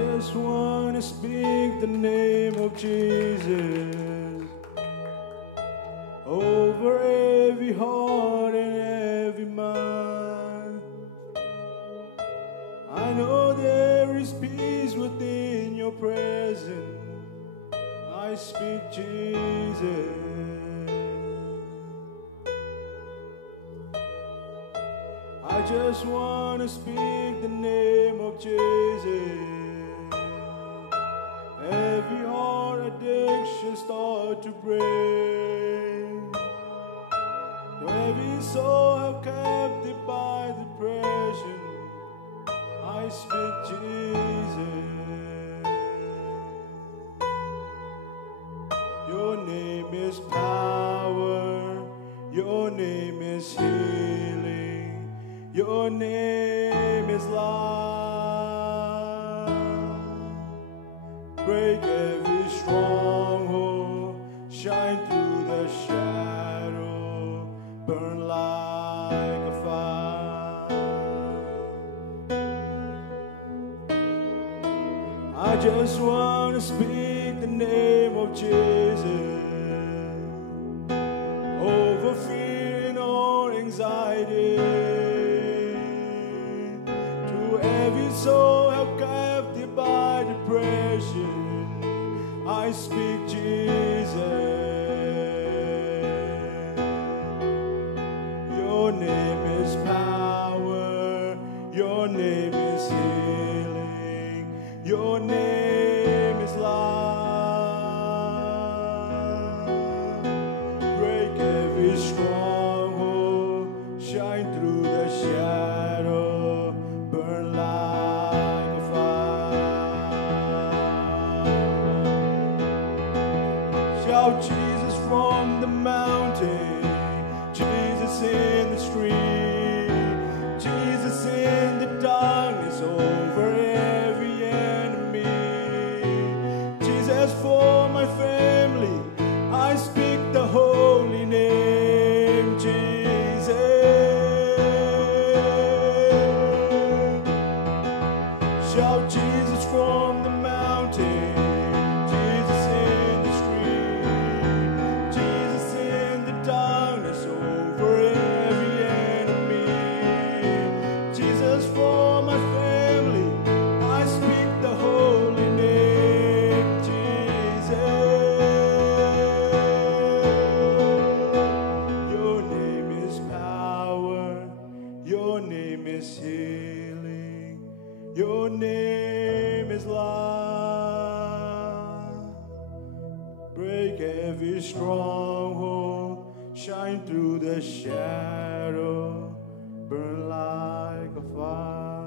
just want to speak the name of Jesus over every heart and every mind. I know there is peace within your presence. I speak Jesus. I just want to speak the name of Jesus. Every heart addiction start to break. To every soul held captive by depression, I speak Jesus. Your name is power. Your name is healing. Your name is love. Break every stronghold, shine through the shadow, burn like a fire. I just want to speak the name of Jesus over fear and all anxiety. To every soul held captive by depression, I speak Jesus. Your name is power. Your name is healing. Your name is love. Break every stronghold, shine through the shadow, burn like a fire. Shout Jesus from the mountain, Jesus in the street, Jesus in the darkness over every enemy. Jesus for my family, I speak the holy name, Jesus. Shout Jesus from the mountain, Jesus in the street, Jesus in the darkness over every enemy. Jesus for my family, I speak the holy name, Jesus. Your name is power, your name is healing, your name is love. Break every stronghold, shine through the shadow, burn like a fire.